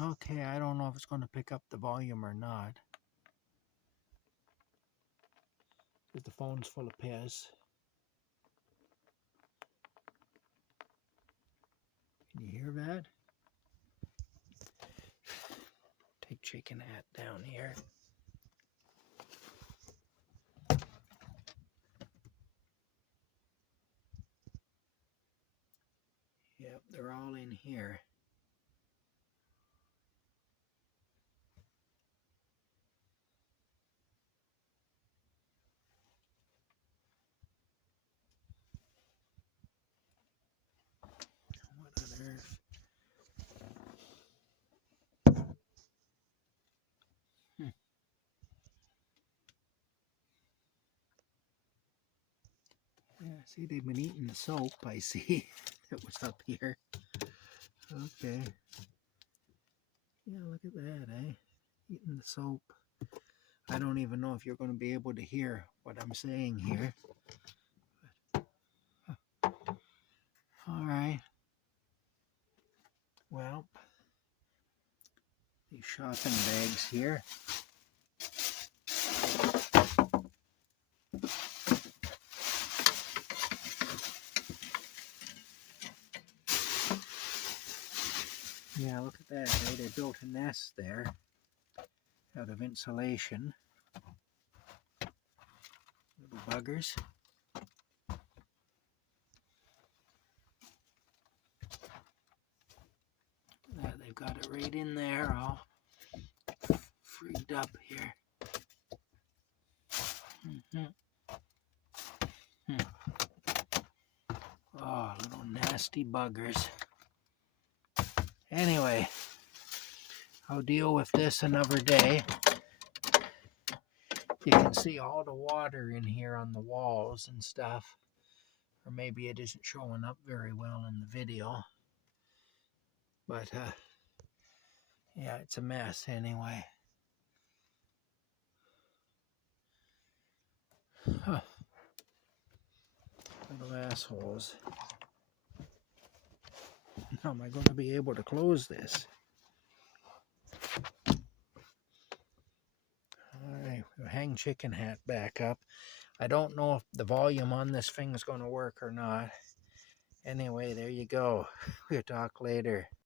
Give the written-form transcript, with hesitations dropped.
Okay, I don't know if it's going to pick up the volume or not. Because the phone's full of piss. Can you hear that? Take chicken hat down here. Yep, they're all in here. What other? Yeah, see, they've been eating the soap, I see. That was up here. Okay. Yeah, look at that, eh? Eating the soap. I don't even know if you're going to be able to hear what I'm saying here. All right. Well, these shopping bags here. Yeah, look at that. Eh? They built a nest there out of insulation. Little buggers. Yeah, they've got it right in there, all freed up here. Oh, little nasty buggers. Anyway, I'll deal with this another day. You can see all the water in here on the walls and stuff. Or maybe it isn't showing up very well in the video. But, yeah, it's a mess anyway. Huh. Little assholes. How am I going to be able to close this? Alright, we'll hang chicken hat back up. I don't know if the volume on this thing is going to work or not. Anyway, there you go. We'll talk later.